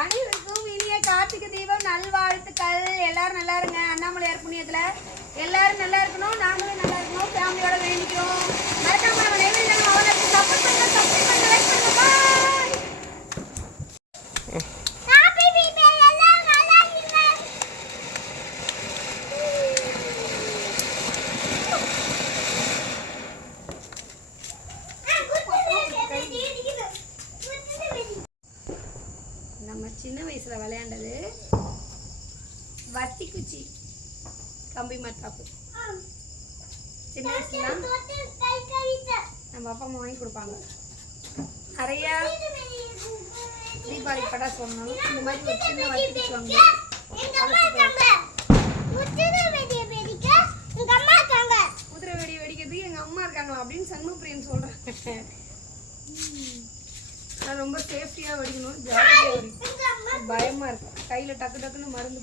அனைவருக்கும் இனிய கார்த்திகை தீபம் நல்வாழ்த்துக்கள். எல்லாரும் நல்லா இருங்க. அண்ணாமலையார் புண்ணியத்துல எல்லாரும் நல்லா இருக்கணும், நாங்களும் நல்லா இருக்கணும், ஃபேமிலியோட வேண்டிக்கிறோம். மறக்காம நம்ம நெய்வேலியில் அவனுக்கு சப்போர்ட் பண்ணுங்க, சப்ஸ்கிரைப் பண்ணுங்க, லைக் பண்ணுங்க. பாய். நம்ம சின்ன வயசுல விளையாண்டது வத்தி குச்சி, கம்பி மத்தாப்பு. சின்ன வயசுல நம்ம அப்பா அம்மா வாங்கி கொடுப்பாங்க. நிறைய தீபாவளி படா சொல்லணும். இந்த மாதிரி ஒரு சின்ன வத்தி குச்சி வாங்க. குதிரை வெடி வெடிக்கிறதுக்கு எங்க அம்மா இருக்காங்களா அப்படின்னு சண்முகப்பிரியன் சொல்றாங்க. ரொம்ப சேஃப்டியா வெடிக்கணும், ஜாக்கிரதையா வெடிக்கணும். பயமா இருக்கு, கையில டக்கு டக்குன்னு மருந்து